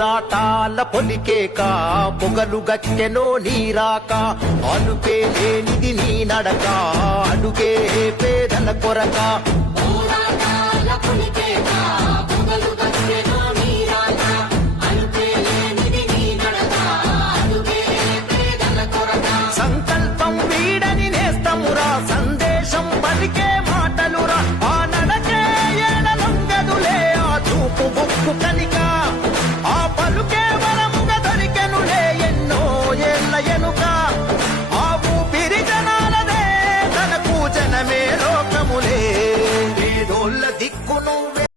పోరాటాల పొలికేక పొగలు గచ్చెనో నీరాక అలుపే లేనిది నీ నడక అడుగే పేదల కొరక